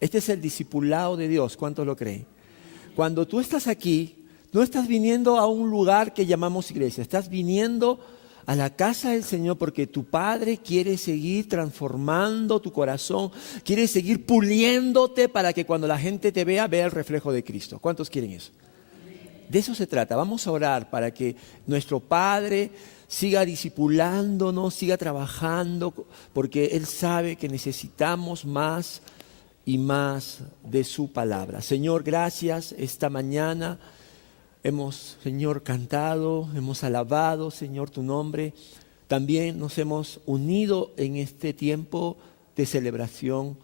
Este es el discipulado de Dios. ¿Cuántos lo creen? Cuando tú estás aquí, no estás viniendo a un lugar que llamamos iglesia. Estás viniendo a la casa del Señor porque tu Padre quiere seguir transformando tu corazón, quiere seguir puliéndote para que cuando la gente te vea el reflejo de Cristo. ¿Cuántos quieren eso? De eso se trata. Vamos a orar para que nuestro Padre siga discipulándonos, siga trabajando, porque Él sabe que necesitamos más y más de su palabra. Señor, gracias esta mañana. Hemos, Señor, cantado, hemos alabado, Señor, tu nombre. También nos hemos unido en este tiempo de celebración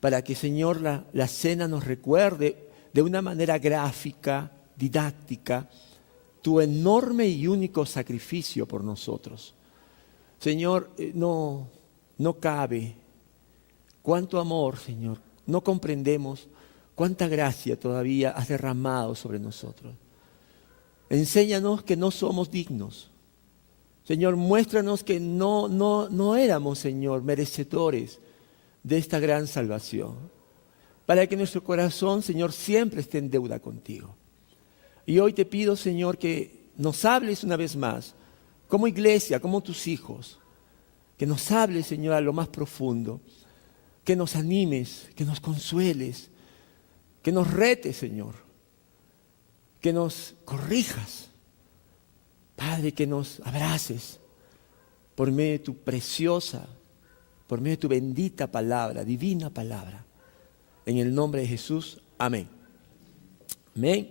para que, Señor, la cena nos recuerde de una manera gráfica, didáctica, tu enorme y único sacrificio por nosotros. Señor, no cabe cuánto amor, Señor. No comprendemos cuánta gracia todavía has derramado sobre nosotros. Enséñanos que no somos dignos. Señor, muéstranos que no éramos, Señor, merecedores de esta gran salvación. Para que nuestro corazón, Señor, siempre esté en deuda contigo. Y hoy te pido, Señor, que nos hables una vez más, como iglesia, como tus hijos. Que nos hables, Señor, a lo más profundo. Que nos animes, que nos consueles, que nos retes, Señor. Que nos corrijas, Padre, que nos abraces por medio de tu preciosa, por medio de tu bendita palabra, divina palabra. En el nombre de Jesús, amén. Amén.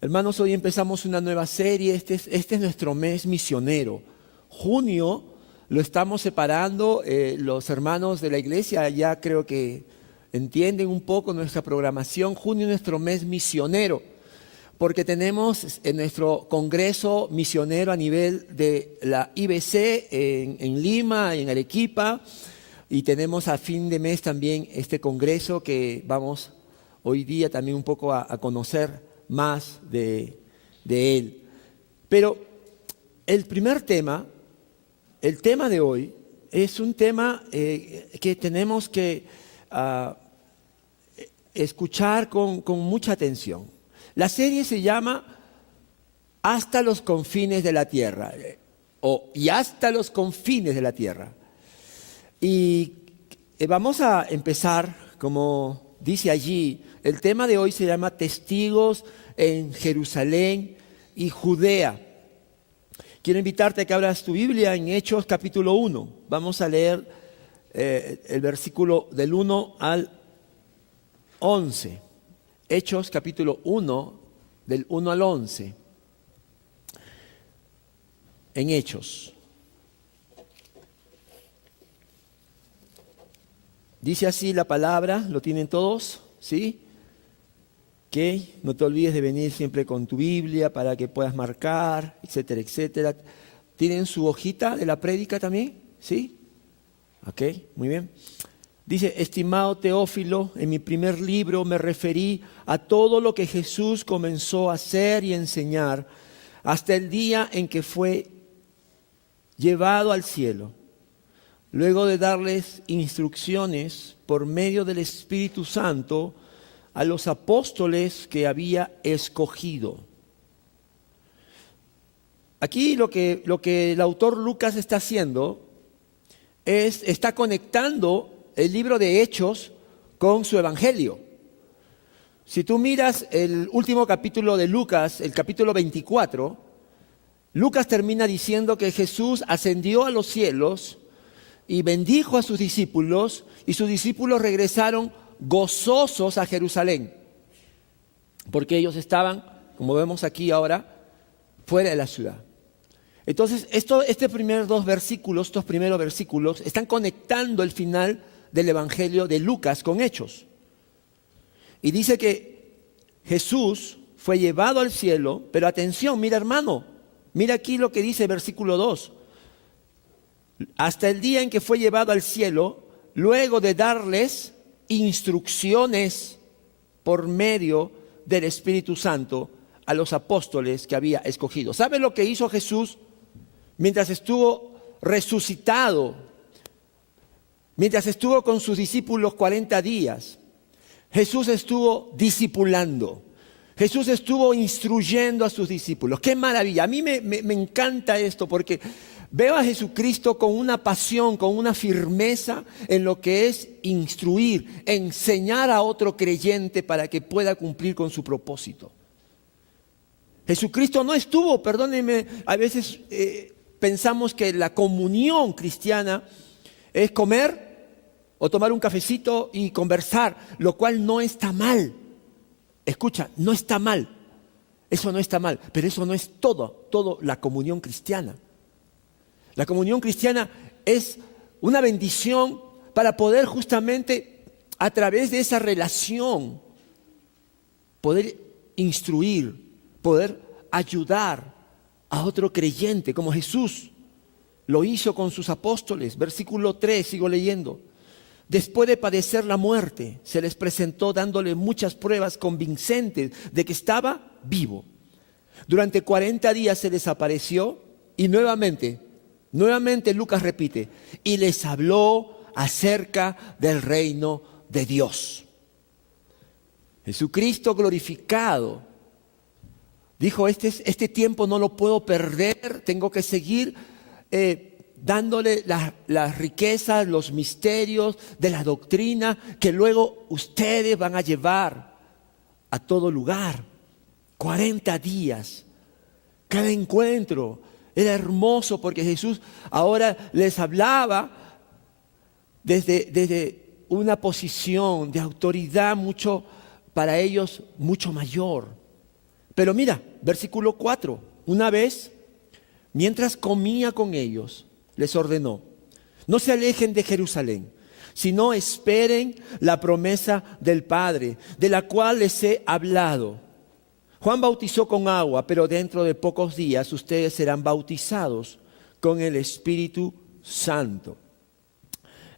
Hermanos, hoy empezamos una nueva serie. Este es nuestro mes misionero. Junio lo estamos separando. Los hermanos de la iglesia ya creo que entienden un poco nuestra programación. Junio es nuestro mes misionero, porque tenemos en nuestro congreso misionero a nivel de la IBC en Lima, en Arequipa, y tenemos a fin de mes también este congreso que vamos hoy día también un poco a conocer más de él. Pero el primer tema, el tema de hoy, es un tema que tenemos que escuchar con mucha atención. La serie se llama Hasta los confines de la tierra, y hasta los confines de la tierra. Y vamos a empezar, como dice allí, el tema de hoy se llama Testigos en Jerusalén y Judea. Quiero invitarte a que abras tu Biblia en Hechos capítulo 1. Vamos a leer el versículo del 1 al 11. Hechos capítulo 1, del 1 al 11. En Hechos. Dice así la palabra, ¿lo tienen todos? ¿Sí? ¿Ok? No te olvides de venir siempre con tu Biblia para que puedas marcar, etcétera, etcétera. ¿Tienen su hojita de la prédica también? ¿Sí? Ok, muy bien. Dice, estimado Teófilo, en mi primer libro me referí a todo lo que Jesús comenzó a hacer y enseñar hasta el día en que fue llevado al cielo, luego de darles instrucciones por medio del Espíritu Santo a los apóstoles que había escogido. Aquí lo que el autor Lucas está haciendo está conectando el libro de Hechos con su evangelio. Si tú miras el último capítulo de Lucas, el capítulo 24, Lucas termina diciendo que Jesús ascendió a los cielos y bendijo a sus discípulos, y sus discípulos regresaron gozosos a Jerusalén, porque ellos estaban, como vemos aquí ahora, fuera de la ciudad. Entonces, estos primeros versículos están conectando el final del Evangelio de Lucas con Hechos. Y dice que Jesús fue llevado al cielo, pero atención, mira hermano, mira aquí lo que dice versículo 2. Hasta el día en que fue llevado al cielo, luego de darles instrucciones por medio del Espíritu Santo a los apóstoles que había escogido. ¿Sabe lo que hizo Jesús mientras estuvo resucitado? Mientras estuvo con sus discípulos 40 días, Jesús estuvo discipulando. Jesús estuvo instruyendo a sus discípulos. ¡Qué maravilla! A mí me encanta esto porque veo a Jesucristo con una pasión, con una firmeza en lo que es instruir, enseñar a otro creyente para que pueda cumplir con su propósito. Jesucristo no estuvo, perdónenme, a veces pensamos que la comunión cristiana es comer o tomar un cafecito y conversar, lo cual no está mal. Escucha, no está mal, eso no está mal, pero eso no es todo la comunión cristiana. La comunión cristiana es una bendición para poder justamente a través de esa relación poder instruir, poder ayudar a otro creyente como Jesús lo hizo con sus apóstoles. Versículo 3, sigo leyendo. Después de padecer la muerte, se les presentó dándole muchas pruebas convincentes de que estaba vivo. Durante 40 días se les apareció y nuevamente Lucas repite, y les habló acerca del reino de Dios. Jesucristo glorificado dijo, este tiempo no lo puedo perder, tengo que seguir dándole las riquezas, los misterios de la doctrina que luego ustedes van a llevar a todo lugar. 40 días, cada encuentro era hermoso porque Jesús ahora les hablaba desde una posición de autoridad para ellos mucho mayor. Pero mira, versículo 4, una vez, mientras comía con ellos, les ordenó, no se alejen de Jerusalén, sino esperen la promesa del Padre, de la cual les he hablado. Juan bautizó con agua, pero dentro de pocos días ustedes serán bautizados con el Espíritu Santo.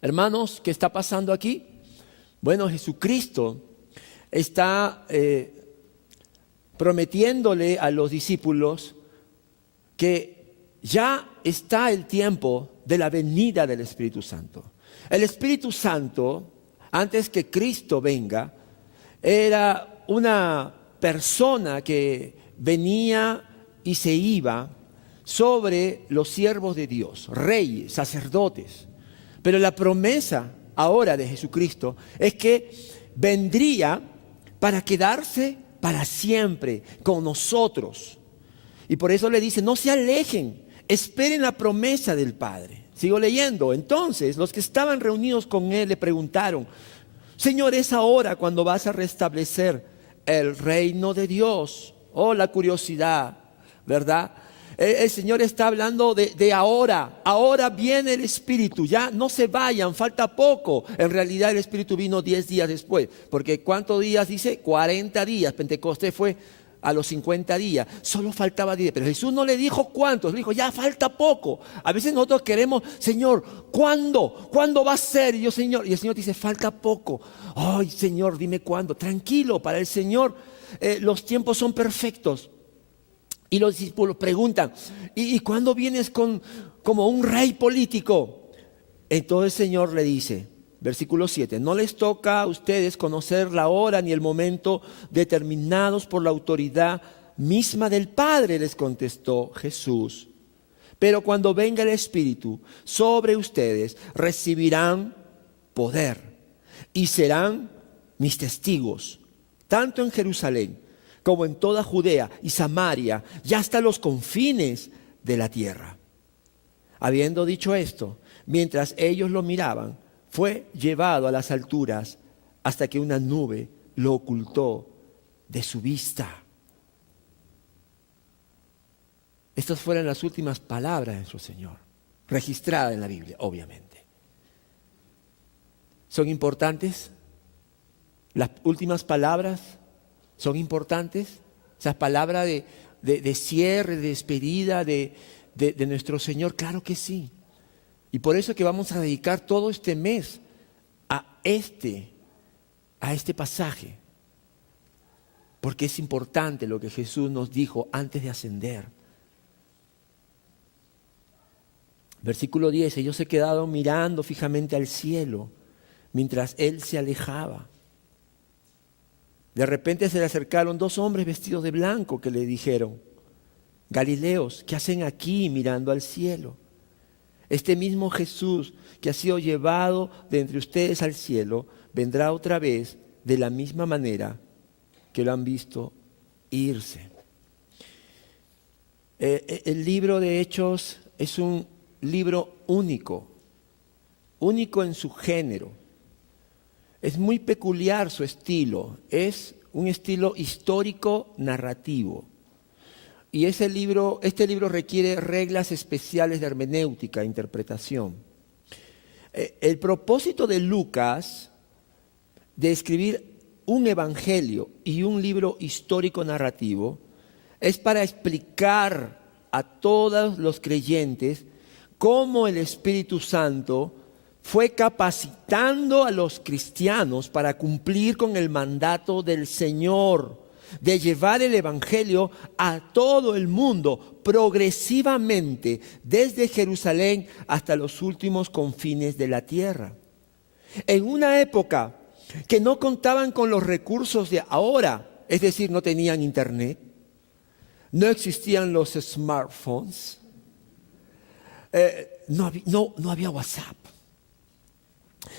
Hermanos, ¿qué está pasando aquí? Bueno, Jesucristo está prometiéndole a los discípulos que ya está el tiempo de la venida del Espíritu Santo. El Espíritu Santo, antes que Cristo venga, era una persona que venía y se iba sobre los siervos de Dios, reyes, sacerdotes. Pero la promesa ahora de Jesucristo es que vendría para quedarse para siempre con nosotros. Y por eso le dice, no se alejen, esperen la promesa del Padre. Sigo leyendo. Entonces, los que estaban reunidos con él le preguntaron, Señor, ¿es ahora cuando vas a restablecer el reino de Dios? Oh, la curiosidad, ¿verdad? El Señor está hablando de ahora. Ahora viene el Espíritu. Ya no se vayan, falta poco. En realidad el Espíritu vino 10 días después. Porque ¿cuántos días dice? 40 días. Pentecostés fue a los 50 días. Solo faltaba 10. Pero Jesús no le dijo cuántos. Le dijo, ya falta poco. A veces nosotros queremos, Señor, ¿cuándo? ¿Cuándo va a ser? Y el Señor dice, falta poco. Ay, Señor, dime cuándo. Tranquilo, para el Señor los tiempos son perfectos. Y los discípulos preguntan, ¿y cuándo vienes como un rey político? Entonces el Señor le dice, versículo 7, no les toca a ustedes conocer la hora ni el momento determinados por la autoridad misma del Padre, les contestó Jesús. Pero cuando venga el Espíritu sobre ustedes, recibirán poder y serán mis testigos, tanto en Jerusalén como en toda Judea y Samaria, y hasta los confines de la tierra. Habiendo dicho esto, mientras ellos lo miraban, fue llevado a las alturas hasta que una nube lo ocultó de su vista. Estas fueron las últimas palabras de nuestro Señor, registradas en la Biblia, obviamente. ¿Son importantes? Las últimas palabras son importantes, esas palabras de cierre, de despedida de nuestro Señor. Claro que sí. Y por eso es que vamos a dedicar todo este mes a este pasaje. Porque es importante lo que Jesús nos dijo antes de ascender. Versículo 10, ellos se quedaron mirando fijamente al cielo mientras Él se alejaba. De repente se le acercaron dos hombres vestidos de blanco que le dijeron: Galileos, ¿qué hacen aquí mirando al cielo? Este mismo Jesús que ha sido llevado de entre ustedes al cielo, vendrá otra vez de la misma manera que lo han visto irse. El libro de Hechos es un libro único en su género. Es muy peculiar su estilo, es un estilo histórico narrativo. Y este libro requiere reglas especiales de hermenéutica e interpretación. El propósito de Lucas de escribir un evangelio y un libro histórico narrativo es para explicar a todos los creyentes cómo el Espíritu Santo fue capacitando a los cristianos para cumplir con el mandato del Señor de llevar el evangelio a todo el mundo progresivamente desde Jerusalén hasta los últimos confines de la tierra. En una época que no contaban con los recursos de ahora, es decir, no tenían internet, no existían los smartphones, no había WhatsApp.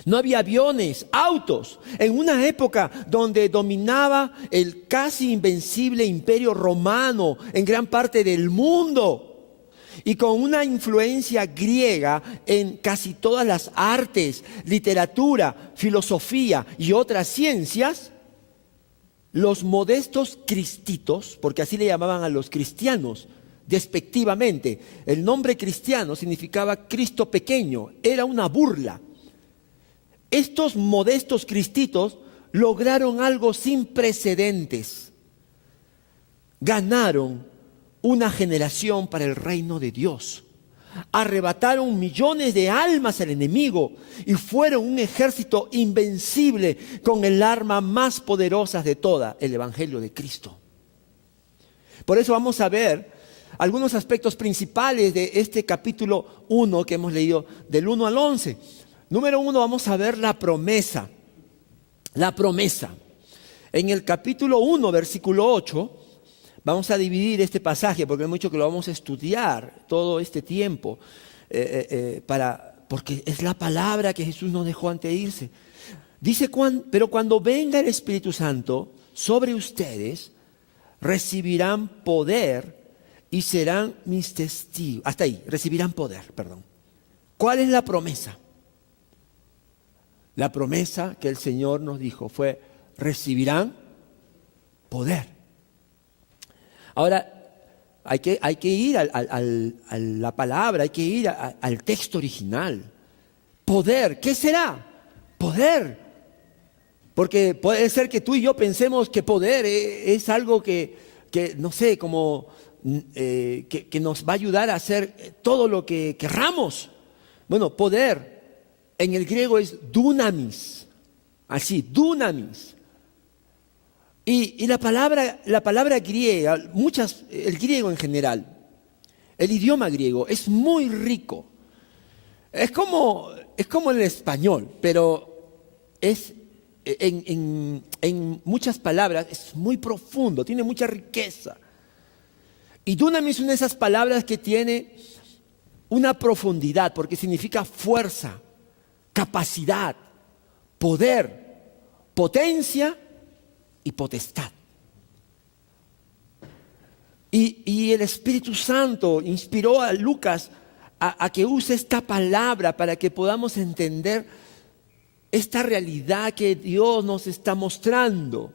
No había aviones, autos, en una época donde dominaba el casi invencible imperio romano en gran parte del mundo y con una influencia griega en casi todas las artes, literatura, filosofía y otras ciencias. Los modestos cristitos, porque así le llamaban a los cristianos despectivamente, el nombre cristiano significaba Cristo pequeño, era una burla. Estos modestos cristitos lograron algo sin precedentes. Ganaron una generación para el reino de Dios. Arrebataron millones de almas al enemigo y fueron un ejército invencible con el arma más poderosa de toda, el Evangelio de Cristo. Por eso vamos a ver algunos aspectos principales de este capítulo 1 que hemos leído del 1 al 11. Número 1, vamos a ver la promesa. La promesa. En el capítulo 1, versículo 8, vamos a dividir este pasaje porque hay mucho que lo vamos a estudiar todo este tiempo, porque es la palabra que Jesús nos dejó antes de irse. Dice, pero cuando venga el Espíritu Santo sobre ustedes, recibirán poder y serán mis testigos. Hasta ahí, recibirán poder, perdón. ¿Cuál es la promesa? La promesa que el Señor nos dijo fue: recibirán poder. Ahora, hay que ir a la palabra, hay que ir al texto original. Poder, ¿qué será? Poder. Porque puede ser que tú y yo pensemos que poder es algo que no sé, como que nos va a ayudar a hacer todo lo que querramos. Bueno, poder en el griego es dunamis, así, dunamis. Y la palabra griega, el griego en general, el idioma griego es muy rico. Es como el español, pero es en muchas palabras es muy profundo, tiene mucha riqueza. Y dunamis es una de esas palabras que tiene una profundidad, porque significa fuerza, capacidad, poder, potencia y potestad. Y el Espíritu Santo inspiró a Lucas a que use esta palabra para que podamos entender esta realidad que Dios nos está mostrando.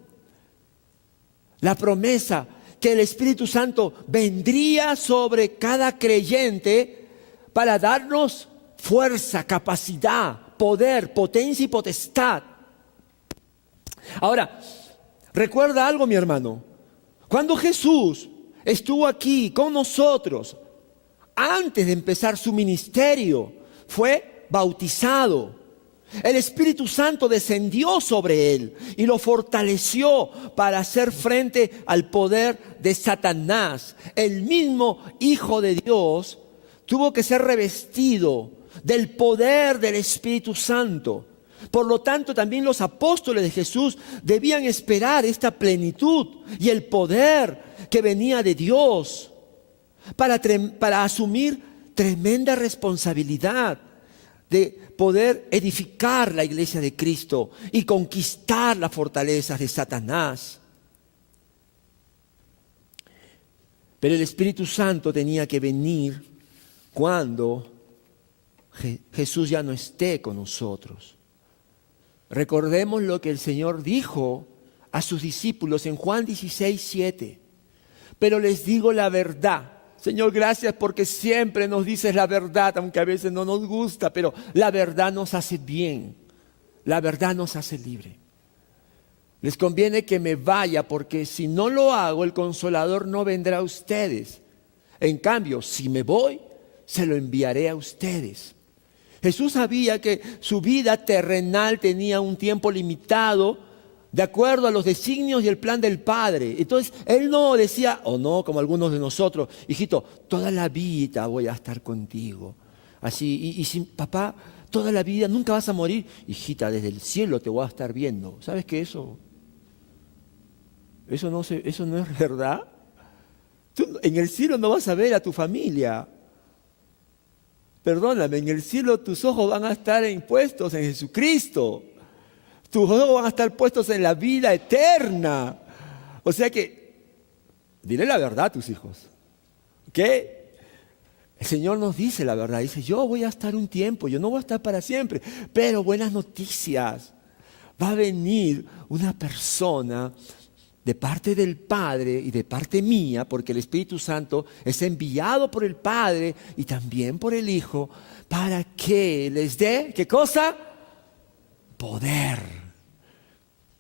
La promesa que el Espíritu Santo vendría sobre cada creyente para darnos fuerza, capacidad, poder, potencia y potestad. Ahora, recuerda algo, mi hermano. Cuando Jesús estuvo aquí con nosotros, antes de empezar su ministerio, fue bautizado. El Espíritu Santo descendió sobre él y lo fortaleció para hacer frente al poder de Satanás. El mismo Hijo de Dios tuvo que ser revestido del poder del Espíritu Santo Por lo tanto, también los apóstoles de Jesús debían esperar esta plenitud y el poder que venía de Dios para asumir tremenda responsabilidad de poder edificar la iglesia de Cristo y conquistar las fortalezas de Satanás. Pero el Espíritu Santo tenía que venir cuando Jesús ya no esté con nosotros. Recordemos lo que el Señor dijo a sus discípulos en Juan 16:7. Pero les digo la verdad. Señor, gracias porque siempre nos dices la verdad, aunque a veces no nos gusta, pero la verdad nos hace bien. La verdad nos hace libre. Les conviene que me vaya porque si no lo hago, el Consolador no vendrá a ustedes. En cambio, si me voy, se lo enviaré a ustedes. Jesús sabía que su vida terrenal tenía un tiempo limitado de acuerdo a los designios y el plan del Padre. Entonces, Él no decía, o no, como algunos de nosotros, hijito, toda la vida voy a estar contigo. Así, y si papá, toda la vida, nunca vas a morir. Hijita, desde el cielo te voy a estar viendo. ¿Sabes qué eso no es verdad? Tú en el cielo no vas a ver a tu familia. Perdóname, en el cielo tus ojos van a estar puestos en Jesucristo. Tus ojos van a estar puestos en la vida eterna. O sea que, dile la verdad a tus hijos. ¿Ok? El Señor nos dice la verdad. Dice, yo voy a estar un tiempo, yo no voy a estar para siempre. Pero buenas noticias. Va a venir una persona de parte del Padre y de parte mía, porque el Espíritu Santo es enviado por el Padre y también por el Hijo, para que les dé, ¿qué cosa? Poder,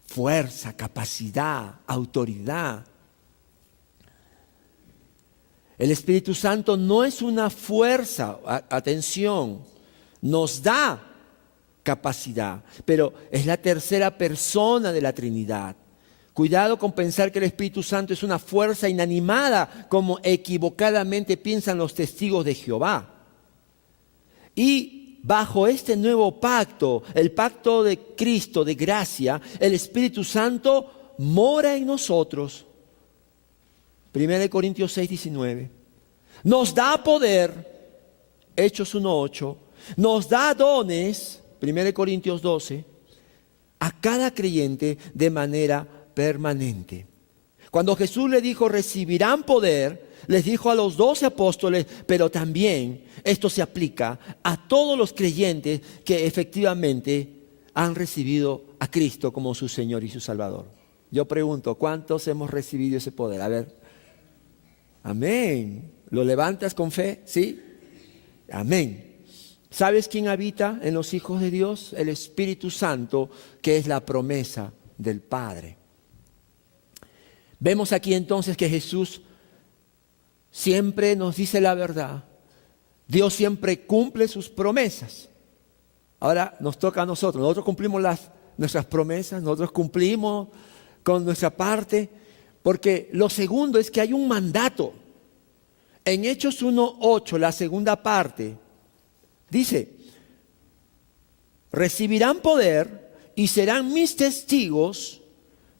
fuerza, capacidad, autoridad. El Espíritu Santo no es una fuerza, atención, nos da capacidad, pero es la tercera persona de la Trinidad. Cuidado con pensar que el Espíritu Santo es una fuerza inanimada, como equivocadamente piensan los testigos de Jehová. Y bajo este nuevo pacto, el pacto de Cristo, de gracia, el Espíritu Santo mora en nosotros. 1 Corintios 6:19. Nos da poder, Hechos 1:8. Nos da dones, 1 Corintios 12, a cada creyente de manera permanente. Cuando Jesús le dijo recibirán poder, les dijo a los 12 apóstoles, pero también esto se aplica a todos los creyentes que efectivamente han recibido a Cristo como su Señor y su Salvador. Yo pregunto, ¿cuántos hemos recibido ese poder? A ver, amén. ¿Lo levantas con fe? ¿Sí? Amén. ¿Sabes quién habita en los hijos de Dios? El Espíritu Santo, que es la promesa del Padre. Vemos aquí entonces que Jesús siempre nos dice la verdad. Dios siempre cumple sus promesas. Ahora nos toca a nosotros. Nosotros cumplimos nuestras promesas, nosotros cumplimos con nuestra parte, porque lo segundo es que hay un mandato. En Hechos 1:8, la segunda parte, dice, recibirán poder y serán mis testigos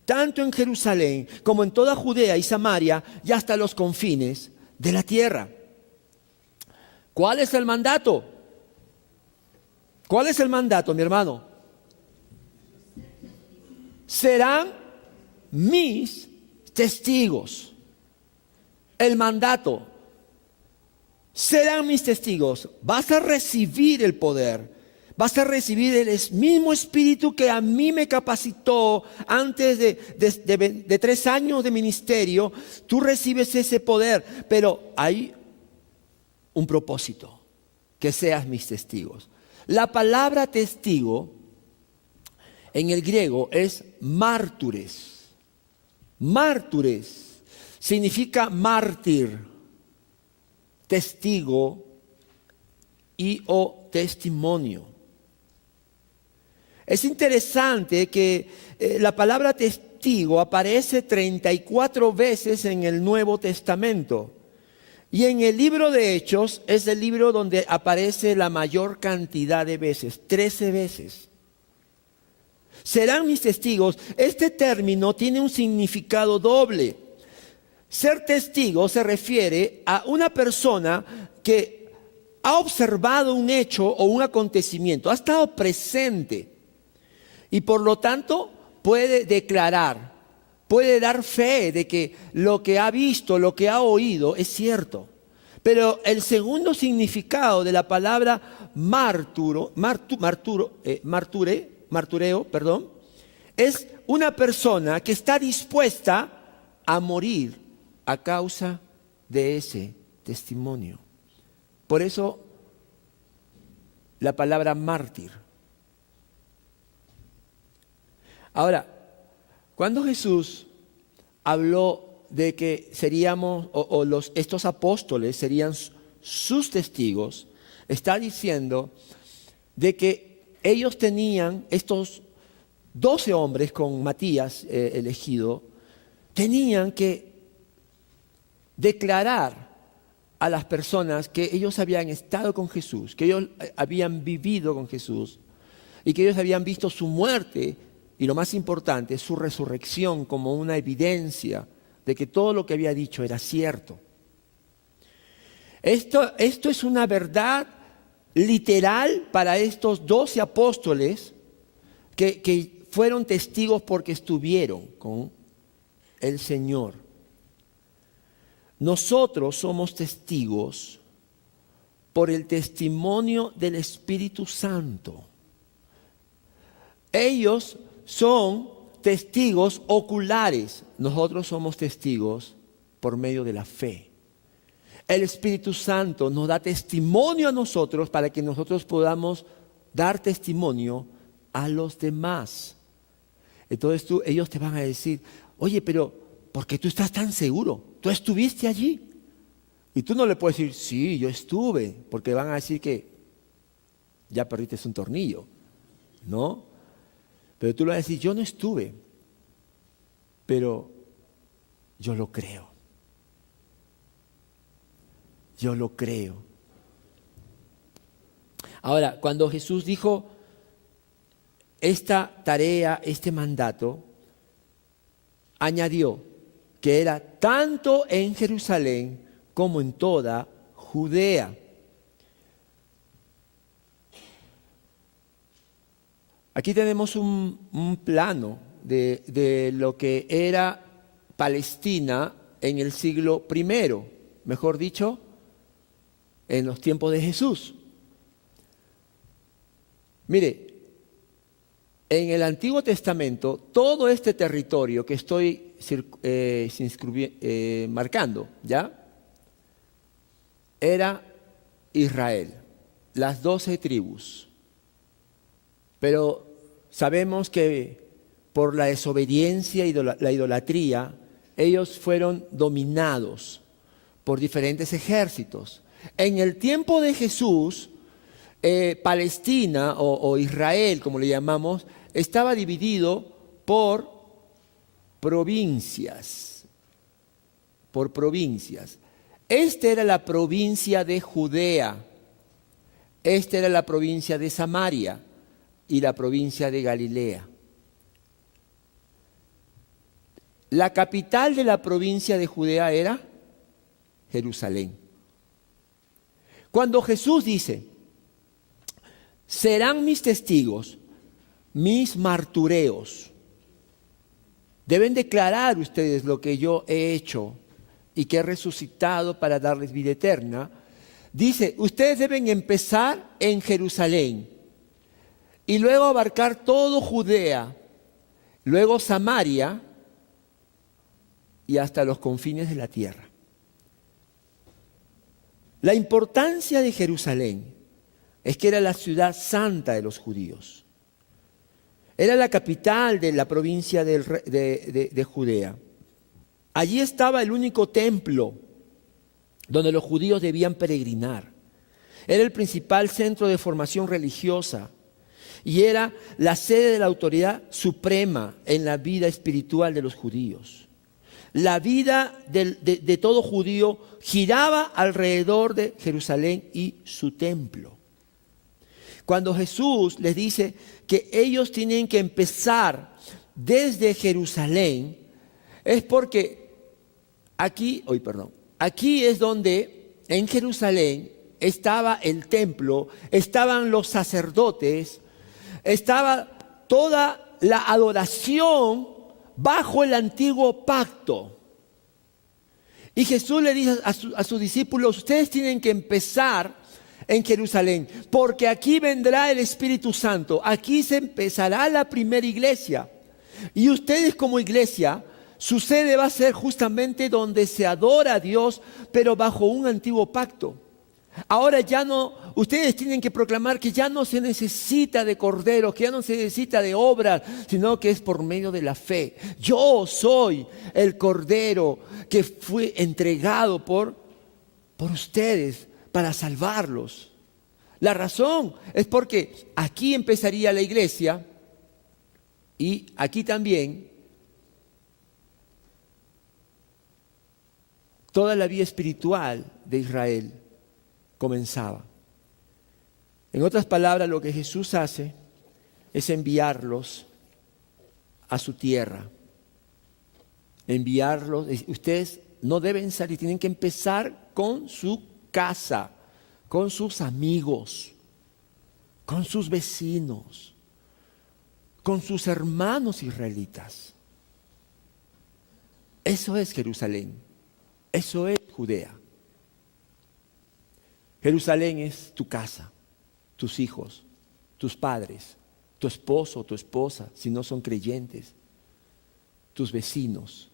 tanto en Jerusalén como en toda Judea y Samaria y hasta los confines de la tierra. ¿Cuál es el mandato? ¿Cuál es el mandato, mi hermano? Serán mis testigos. El mandato. Serán mis testigos. Vas a recibir el poder. Vas a recibir el mismo Espíritu que a mí me capacitó antes de 3 años de ministerio. Tú recibes ese poder, pero hay un propósito, que seas mis testigos. La palabra testigo en el griego es mártures. Mártures significa mártir, testigo y o testimonio. Es interesante que la palabra testigo aparece 34 veces en el Nuevo Testamento. Y en el libro de Hechos es el libro donde aparece la mayor cantidad de veces, 13 veces. Serán mis testigos. Este término tiene un significado doble. Ser testigo se refiere a una persona que ha observado un hecho o un acontecimiento, ha estado presente y por lo tanto puede declarar, puede dar fe de que lo que ha visto, lo que ha oído es cierto. Pero el segundo significado de la palabra martureo, es una persona que está dispuesta a morir a causa de ese testimonio. Por eso la palabra mártir. Ahora, cuando Jesús habló de que seríamos, estos apóstoles serían sus testigos, está diciendo de que ellos tenían, estos 12 hombres con Matías elegido, tenían que declarar a las personas que ellos habían estado con Jesús, que ellos habían vivido con Jesús y que ellos habían visto su muerte y lo más importante, su resurrección como una evidencia de que todo lo que había dicho era cierto. Esto es una verdad literal para estos 12 apóstoles que fueron testigos porque estuvieron con el Señor. Nosotros somos testigos por el testimonio del Espíritu Santo. Ellos son testigos oculares. Nosotros somos testigos por medio de la fe. El Espíritu Santo nos da testimonio a nosotros para que nosotros podamos dar testimonio a los demás. Entonces ellos te van a decir, oye, pero ¿por qué tú estás tan seguro? Tú estuviste allí. Y tú no le puedes decir, sí, yo estuve, porque van a decir que ya perdiste un tornillo, ¿no? Pero tú le vas a decir, yo no estuve, pero yo lo creo. Yo lo creo. Ahora, cuando Jesús dijo esta tarea, este mandato, añadió que era tanto en Jerusalén como en toda Judea. Aquí tenemos un plano de lo que era Palestina en el siglo I, mejor dicho, en los tiempos de Jesús. Mire, en el Antiguo Testamento, todo este territorio que estoy marcando, ¿ya? Era Israel, las 12 tribus. Pero sabemos que por la desobediencia y la idolatría, ellos fueron dominados por diferentes ejércitos. En el tiempo de Jesús, Palestina o Israel, como le llamamos, estaba dividido por provincias. Por provincias. Esta era la provincia de Judea. Esta era la provincia de Samaria y la provincia de Galilea. La capital de la provincia de Judea era Jerusalén. Cuando Jesús dice, serán mis testigos, mis martureos, deben declarar ustedes lo que yo he hecho y que he resucitado para darles vida eterna. Dice, ustedes deben empezar en Jerusalén y luego abarcar todo Judea, luego Samaria y hasta los confines de la tierra. La importancia de Jerusalén es que era la ciudad santa de los judíos. Era la capital de la provincia de Judea. Allí estaba el único templo donde los judíos debían peregrinar. Era el principal centro de formación religiosa y era la sede de la autoridad suprema en la vida espiritual de los judíos. La vida de todo judío giraba alrededor de Jerusalén y su templo. Cuando Jesús les dice que ellos tienen que empezar desde Jerusalén, es porque aquí es donde en Jerusalén estaba el templo, estaban los sacerdotes, estaba toda la adoración bajo el antiguo pacto. Y Jesús le dice a sus discípulos, ustedes tienen que empezar en Jerusalén, porque aquí vendrá el Espíritu Santo, aquí se empezará la primera iglesia. Y ustedes como iglesia, su sede va a ser justamente donde se adora a Dios, pero bajo un antiguo pacto. Ahora ya no, ustedes tienen que proclamar que ya no se necesita de corderos, que ya no se necesita de obras, sino que es por medio de la fe. Yo soy el cordero que fue entregado por ustedes para salvarlos. La razón es porque aquí empezaría la iglesia y aquí también toda la vida espiritual de Israel comenzaba. En otras palabras, lo que Jesús hace es enviarlos a su tierra. Enviarlos, ustedes no deben salir, tienen que empezar con su casa, con sus amigos, con sus vecinos, con sus hermanos israelitas. Eso es Jerusalén, eso es Judea. Jerusalén es tu casa, tus hijos, tus padres, tu esposo, tu esposa, si no son creyentes, tus vecinos,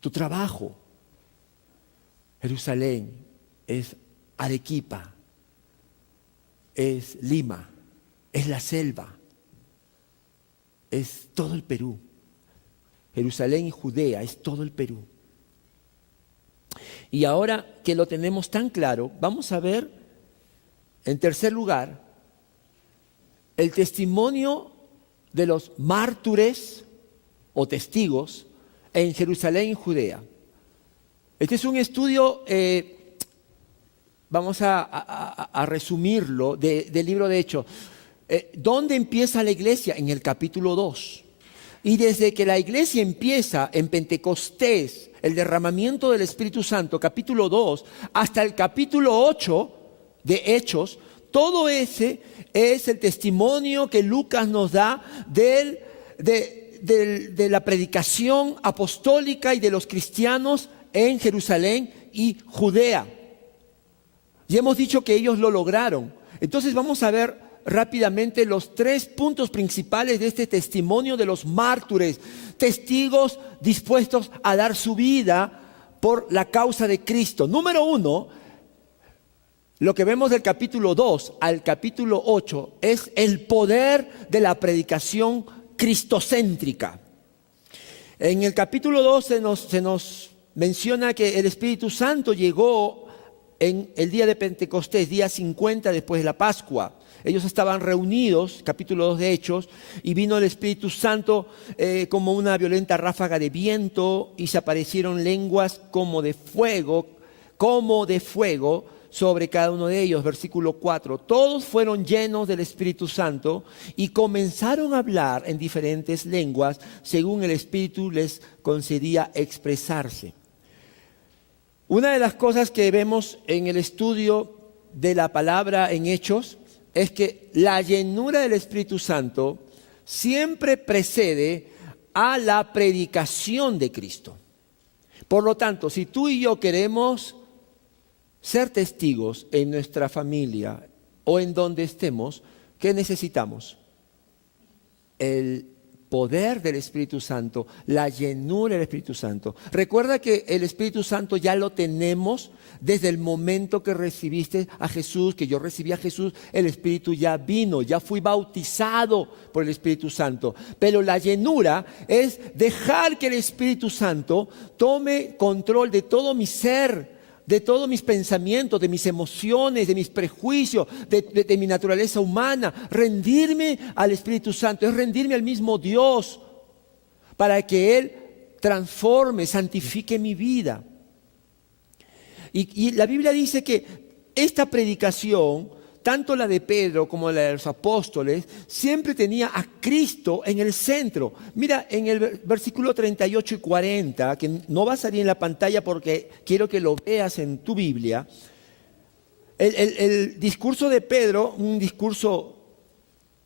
tu trabajo. Jerusalén es Arequipa, es Lima, es la selva, es todo el Perú. Jerusalén y Judea es todo el Perú. Y ahora que lo tenemos tan claro, vamos a ver, en tercer lugar, el testimonio de los mártires o testigos en Jerusalén y Judea. Este es un estudio, vamos a resumirlo, del libro de Hechos. ¿Dónde empieza la iglesia? En el capítulo 2. Y desde que la iglesia empieza en Pentecostés, el derramamiento del Espíritu Santo, capítulo 2, hasta el capítulo 8 de Hechos, todo ese es el testimonio que Lucas nos da de la predicación apostólica y de los cristianos en Jerusalén y Judea. Y hemos dicho que ellos lo lograron. Entonces vamos a ver rápidamente los 3 puntos principales de este testimonio de los mártires, testigos dispuestos a dar su vida por la causa de Cristo. Número 1, lo que vemos del capítulo 2 al capítulo 8 es el poder de la predicación cristocéntrica. En el capítulo 2 se nos menciona que el Espíritu Santo llegó en el día de Pentecostés, día 50 después de la Pascua. Ellos estaban reunidos, capítulo 2 de Hechos, y vino el Espíritu Santo como una violenta ráfaga de viento, y se aparecieron lenguas como de fuego sobre cada uno de ellos. Versículo 4. Todos fueron llenos del Espíritu Santo y comenzaron a hablar en diferentes lenguas, según el Espíritu les concedía expresarse. Una de las cosas que vemos en el estudio de la palabra en Hechos es que la llenura del Espíritu Santo siempre precede a la predicación de Cristo. Por lo tanto, si tú y yo queremos ser testigos en nuestra familia o en donde estemos, ¿qué necesitamos? El poder del Espíritu Santo, la llenura del Espíritu Santo. Recuerda que el Espíritu Santo ya lo tenemos desde el momento que recibiste a Jesús, que yo recibí a Jesús, el Espíritu ya vino, ya fui bautizado por el Espíritu Santo. Pero la llenura es dejar que el Espíritu Santo tome control de todo mi ser, de todos mis pensamientos, de mis emociones, de mis prejuicios, de mi naturaleza humana. Rendirme al Espíritu Santo es rendirme al mismo Dios para que Él transforme, santifique mi vida. Y la Biblia dice que esta predicación tanto la de Pedro como la de los apóstoles, siempre tenía a Cristo en el centro. Mira, en el versículo 38 y 40, que no va a salir en la pantalla porque quiero que lo veas en tu Biblia, el discurso de Pedro, un discurso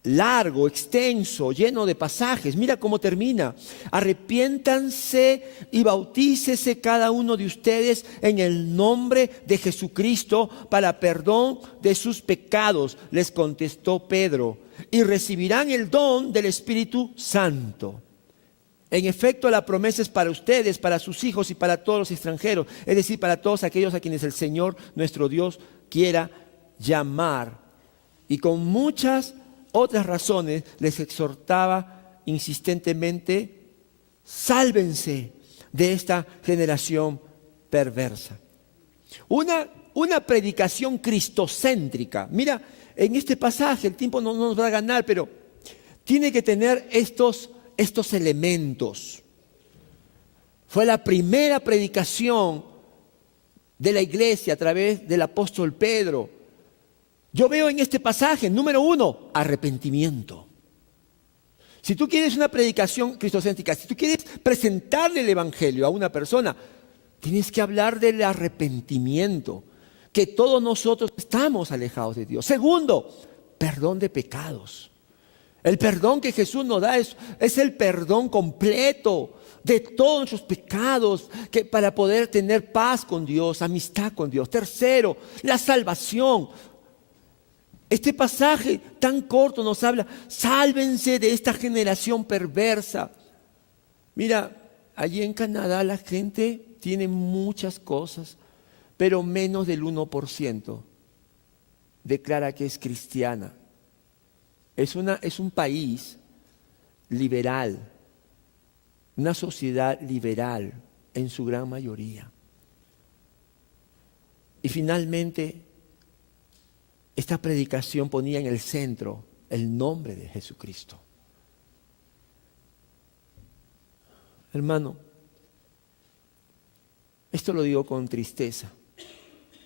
largo, extenso, lleno de pasajes. Mira cómo termina: arrepiéntanse y bautícese cada uno de ustedes en el nombre de Jesucristo para perdón de sus pecados, les contestó Pedro, y recibirán el don del Espíritu Santo. En efecto, la promesa es para ustedes, para sus hijos y para todos los extranjeros, es decir, para todos aquellos a quienes el Señor nuestro Dios quiera llamar. Y con muchas otras razones les exhortaba insistentemente: sálvense de esta generación perversa. Una predicación cristocéntrica. Mira, en este pasaje, el tiempo no nos va a ganar, pero tiene que tener estos elementos. Fue la primera predicación de la iglesia a través del apóstol Pedro. Yo veo en este pasaje, número 1, arrepentimiento. Si tú quieres una predicación cristocéntrica, si tú quieres presentarle el evangelio a una persona, tienes que hablar del arrepentimiento, que todos nosotros estamos alejados de Dios. Segundo, perdón de pecados. El perdón que Jesús nos da es el perdón completo de todos nuestros pecados, que para poder tener paz con Dios, amistad con Dios. Tercero, la salvación. Este pasaje tan corto nos habla: sálvense de esta generación perversa. Mira, allí en Canadá la gente tiene muchas cosas, pero menos del 1% declara que es cristiana. Es un país liberal, una sociedad liberal en su gran mayoría. Y finalmente, esta predicación ponía en el centro el nombre de Jesucristo. Hermano, esto lo digo con tristeza.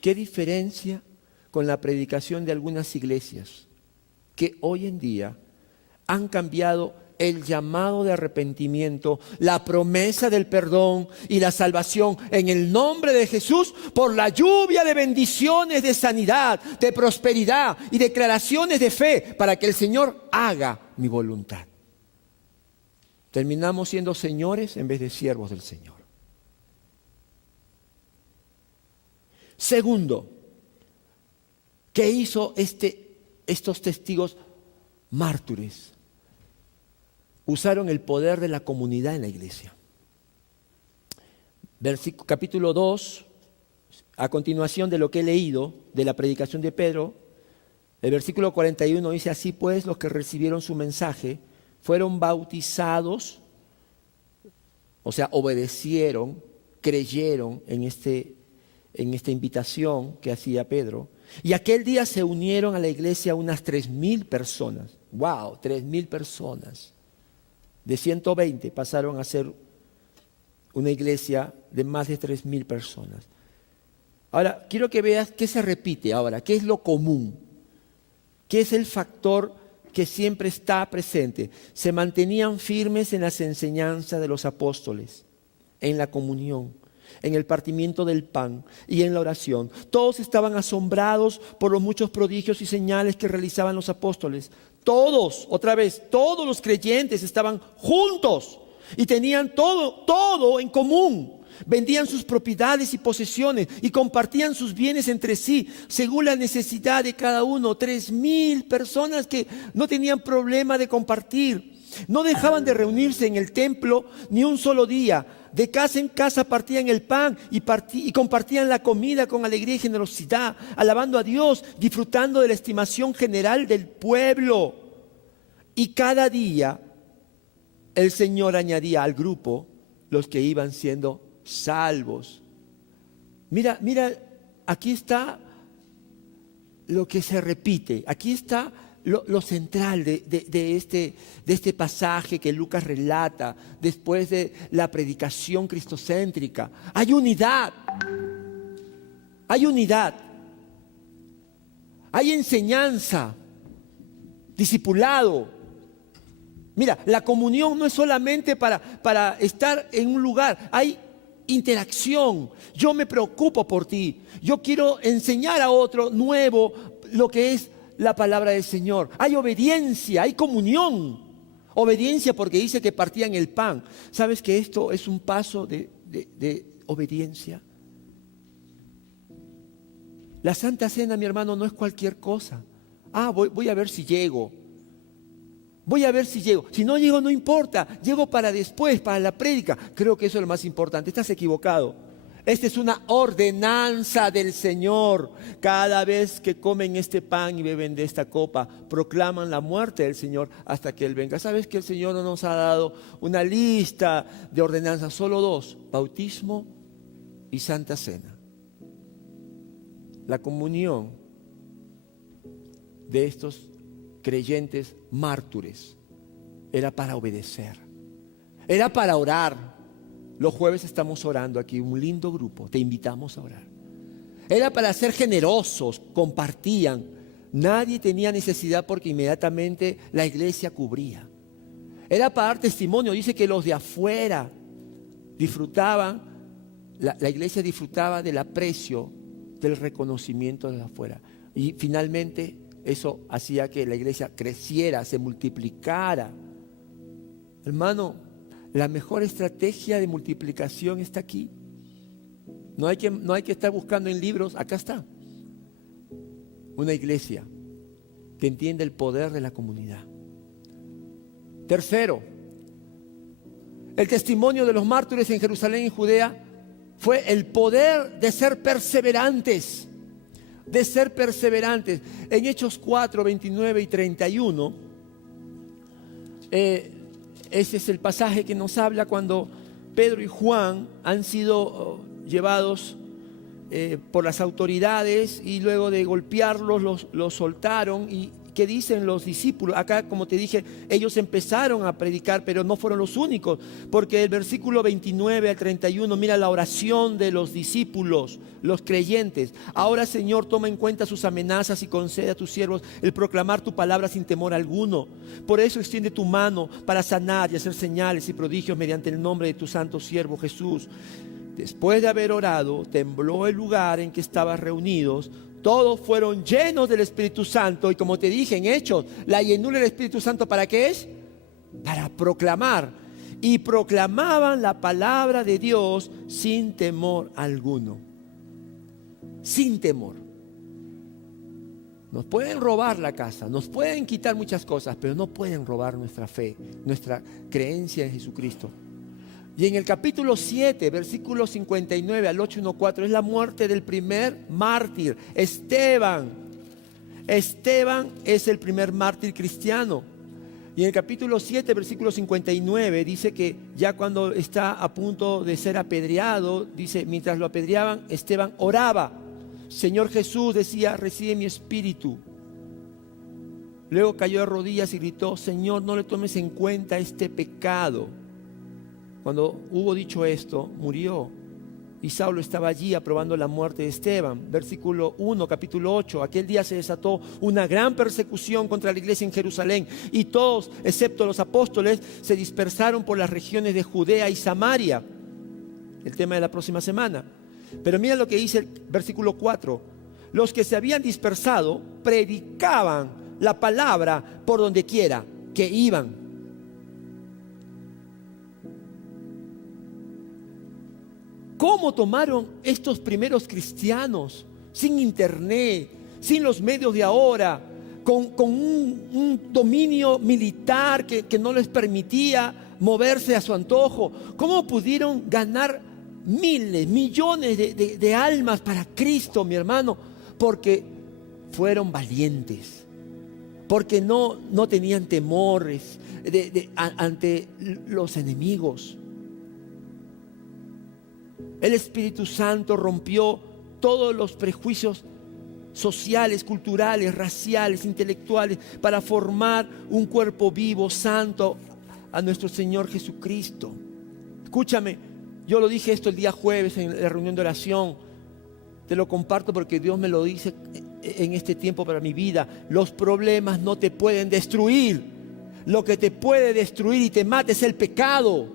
¿Qué diferencia con la predicación de algunas iglesias que hoy en día han cambiado el llamado de arrepentimiento, la promesa del perdón y la salvación en el nombre de Jesús por la lluvia de bendiciones, de sanidad, de prosperidad y declaraciones de fe para que el Señor haga mi voluntad? Terminamos siendo señores en vez de siervos del Señor. Segundo, ¿qué hizo estos testigos mártires? Usaron el poder de la comunidad en la iglesia. Capítulo 2, a continuación de lo que he leído de la predicación de Pedro, el versículo 41 dice: así pues, los que recibieron su mensaje fueron bautizados, o sea, obedecieron, creyeron en esta invitación que hacía Pedro. Y aquel día se unieron a la iglesia unas 3,000 personas. ¡Wow! 3,000 personas. De 120 pasaron a ser una iglesia de más de 3,000 personas. Ahora, quiero que veas qué se repite ahora, qué es lo común, qué es el factor que siempre está presente. Se mantenían firmes en las enseñanzas de los apóstoles, en la comunión, en el partimiento del pan y en la oración. Todos estaban asombrados por los muchos prodigios y señales que realizaban los apóstoles. Todos, otra vez, todos los creyentes estaban juntos y tenían todo en común. Vendían sus propiedades y posesiones y compartían sus bienes entre sí, según la necesidad de cada uno. 3,000 personas que no tenían problema de compartir. No dejaban de reunirse en el templo ni un solo día. De casa en casa partían el pan y compartían la comida con alegría y generosidad, alabando a Dios, disfrutando de la estimación general del pueblo. Y cada día el Señor añadía al grupo los que iban siendo salvos. Mira, aquí está lo que se repite. Aquí está lo central de este pasaje que Lucas relata después de la predicación cristocéntrica. Hay unidad. Hay unidad. hay enseñanza, discipulado. Mira, la comunión no es solamente para estar en un lugar, hay interacción. Yo me preocupo por ti, yo quiero enseñar a otro nuevo lo que es la palabra del Señor. Hay obediencia, hay comunión. Obediencia porque dice que partían el pan. ¿Sabes que esto es un paso de obediencia? La Santa Cena, mi hermano, no es cualquier cosa. Voy a ver si llego. Voy a ver si llego. Si no llego, no importa. Llego para después, para la prédica. Creo que eso es lo más importante. Estás equivocado. Esta es una ordenanza del Señor. Cada vez que comen este pan y beben de esta copa, proclaman la muerte del Señor hasta que Él venga. ¿Sabes que el Señor no nos ha dado una lista de ordenanzas? Solo dos: bautismo y Santa Cena. La comunión de estos creyentes mártires era para obedecer, era para orar. Los jueves estamos orando aquí, un lindo grupo, te invitamos a orar. Era para ser generosos, compartían. Nadie tenía necesidad porque inmediatamente la iglesia cubría. Era para dar testimonio. Dice que los de afuera disfrutaban, la iglesia disfrutaba del aprecio, del reconocimiento de afuera. Y finalmente eso hacía que la iglesia creciera, se multiplicara. Hermano, la mejor estrategia de multiplicación está aquí. No hay que estar buscando en libros, acá está. Una iglesia que entiende el poder de la comunidad. Tercero, el testimonio de los mártires en Jerusalén y Judea fue el poder de ser perseverantes. De ser perseverantes. En Hechos 4, 29 y 31, ese es el pasaje que nos habla cuando Pedro y Juan han sido llevados por las autoridades y luego de golpearlos los soltaron. ¿Y qué dicen los discípulos? Acá, como te dije, ellos empezaron a predicar, pero no fueron los únicos, porque el versículo 29 al 31, mira la oración de los discípulos, los creyentes. Ahora, Señor, toma en cuenta sus amenazas y concede a tus siervos el proclamar tu palabra sin temor alguno. Por eso extiende tu mano para sanar y hacer señales y prodigios mediante el nombre de tu santo siervo Jesús. Después de haber orado, tembló el lugar en que estaban reunidos. Todos fueron llenos del Espíritu Santo. Y como te dije en Hechos, la llenura del Espíritu Santo, ¿para qué es? Para proclamar. Y proclamaban la palabra de Dios sin temor alguno. Sin temor. Nos pueden robar la casa, nos pueden quitar muchas cosas, pero no pueden robar nuestra fe, nuestra creencia en Jesucristo. Y en el capítulo 7, versículos 59 al 8:14, es la muerte del primer mártir, Esteban. Esteban es el primer mártir cristiano. Y en el capítulo 7, versículo 59, dice que ya cuando está a punto de ser apedreado, dice, mientras lo apedreaban, Esteban oraba. Señor Jesús, decía, recibe mi espíritu. Luego cayó de rodillas y gritó, Señor, no le tomes en cuenta este pecado. Cuando hubo dicho esto, murió. Y Saulo estaba allí aprobando la muerte de Esteban. Versículo 1, capítulo 8. Aquel día se desató una gran persecución contra la iglesia en Jerusalén. Y todos, excepto los apóstoles, se dispersaron por las regiones de Judea y Samaria. El tema de la próxima semana. Pero mira lo que dice el versículo 4. Los que se habían dispersado predicaban la palabra por donde quiera que iban. ¿Cómo tomaron estos primeros cristianos sin internet, sin los medios de ahora, con un dominio militar que no les permitía moverse a su antojo? ¿Cómo pudieron ganar miles, millones de almas para Cristo, mi hermano? Porque fueron valientes, porque no tenían temores ante los enemigos. El Espíritu Santo rompió todos los prejuicios sociales, culturales, raciales, intelectuales, para formar un cuerpo vivo, santo, a nuestro Señor Jesucristo. Escúchame, yo lo dije esto el día jueves en la reunión de oración. Te lo comparto porque Dios me lo dice en este tiempo para mi vida, los problemas no te pueden destruir. Lo que te puede destruir y te mata es el pecado.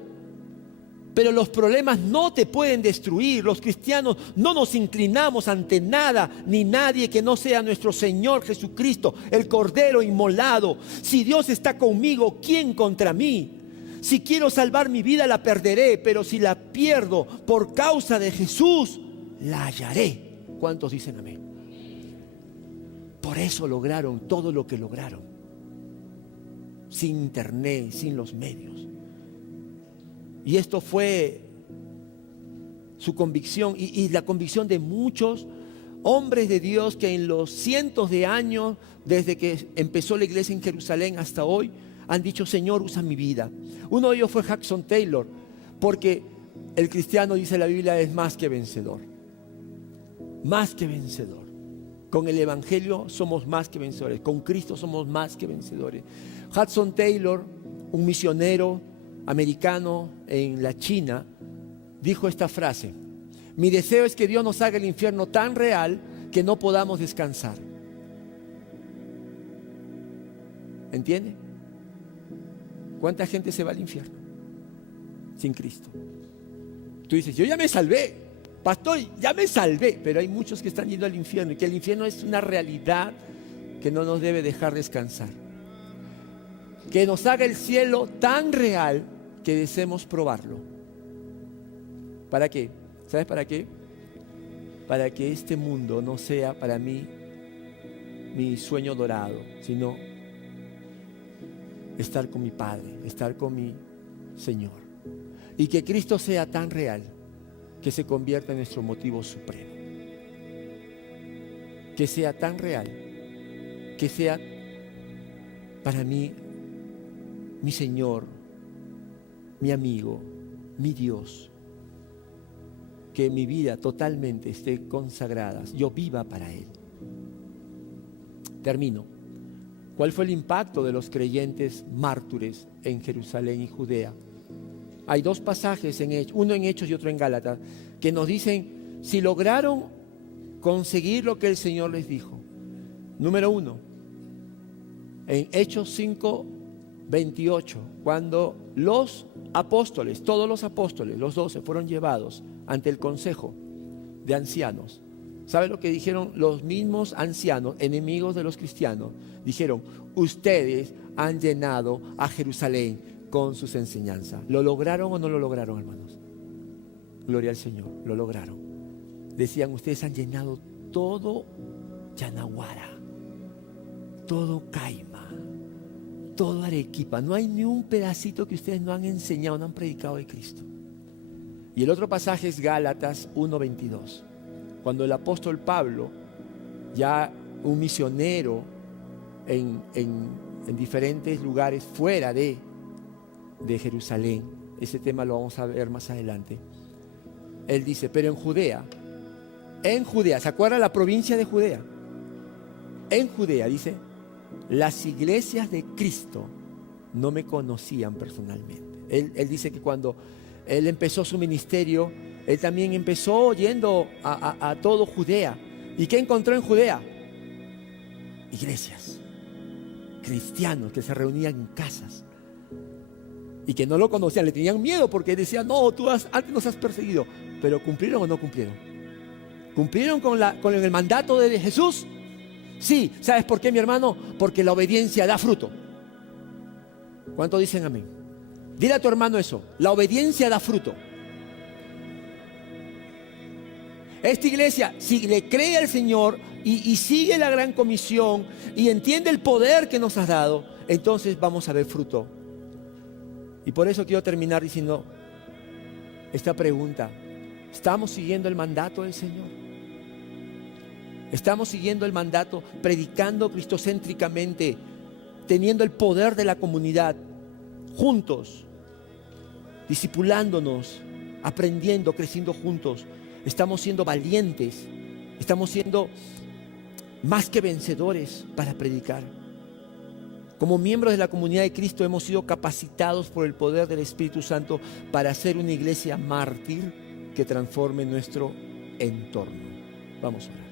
Pero los problemas no te pueden destruir. Los cristianos no nos inclinamos ante nada ni nadie que no sea nuestro Señor Jesucristo, el Cordero inmolado. Si Dios está conmigo, ¿quién contra mí? Si quiero salvar mi vida, la perderé, pero si la pierdo por causa de Jesús, la hallaré. ¿Cuántos dicen amén? Por eso lograron todo lo que lograron. Sin internet, sin los medios. Y esto fue su convicción y la convicción de muchos hombres de Dios que en los cientos de años, desde que empezó la iglesia en Jerusalén hasta hoy, han dicho: Señor, usa mi vida. Uno de ellos fue Hudson Taylor, porque el cristiano, dice la Biblia, es más que vencedor. Más que vencedor. Con el Evangelio somos más que vencedores. Con Cristo somos más que vencedores. Hudson Taylor, un misionero americano en la China, dijo esta frase: mi deseo es que Dios nos haga el infierno tan real que no podamos descansar. ¿Entiende? ¿Cuánta gente se va al infierno sin Cristo? Tú dices: yo ya me salvé, pastor, ya me salvé. Pero hay muchos que están yendo al infierno, y que el infierno es una realidad que no nos debe dejar descansar. Que nos haga el cielo tan real que deseemos probarlo. ¿Para qué? ¿Sabes para qué? Para que este mundo no sea para mí mi sueño dorado, sino estar con mi Padre, estar con mi Señor. Y que Cristo sea tan real que se convierta en nuestro motivo supremo. Que sea tan real, que sea para mí mi Señor, mi amigo, mi Dios. Que mi vida totalmente esté consagrada, yo viva para Él. Termino. ¿Cuál fue el impacto de los creyentes mártires en Jerusalén y Judea? Hay dos pasajes en Hechos, uno en Hechos y otro en Gálatas, que nos dicen si lograron conseguir lo que el Señor les dijo. Número 1, en Hechos 5:28, cuando los apóstoles, todos los apóstoles, los 12, fueron llevados ante el consejo de ancianos. ¿Sabe lo que dijeron los mismos ancianos, enemigos de los cristianos? Dijeron: ustedes han llenado a Jerusalén con sus enseñanzas. ¿Lo lograron o no lo lograron, hermanos? Gloria al Señor, lo lograron. Decían: ustedes han llenado todo Yanaguara, todo Caima, todo Arequipa. No hay ni un pedacito que ustedes no han enseñado, no han predicado de Cristo. Y el otro pasaje es Gálatas 1:22. Cuando el apóstol Pablo, ya un misionero en diferentes lugares fuera de Jerusalén, ese tema lo vamos a ver más adelante, él dice: pero en Judea, ¿se acuerda la provincia de Judea? En Judea, dice, las iglesias de Cristo no me conocían personalmente. Él dice que cuando él empezó su ministerio, él también empezó yendo a todo Judea. ¿Y qué encontró en Judea? Iglesias, cristianos que se reunían en casas y que no lo conocían, le tenían miedo porque decían: no, antes nos has perseguido. Pero ¿cumplieron o no cumplieron? ¿Cumplieron con el mandato de Jesús? Sí. ¿Sabes por qué, mi hermano? Porque la obediencia da fruto. ¿Cuántos dicen amén? Dile a tu hermano eso: la obediencia da fruto. Esta iglesia, si le cree al Señor y sigue la gran comisión y entiende el poder que nos has dado, entonces vamos a ver fruto. Y por eso quiero terminar diciendo esta pregunta: ¿estamos siguiendo el mandato del Señor? ¿Estamos siguiendo el mandato, predicando cristocéntricamente, teniendo el poder de la comunidad, juntos, discipulándonos, aprendiendo, creciendo juntos? Estamos siendo valientes, estamos siendo más que vencedores para predicar. Como miembros de la comunidad de Cristo hemos sido capacitados por el poder del Espíritu Santo para ser una iglesia mártir que transforme nuestro entorno. Vamos a orar.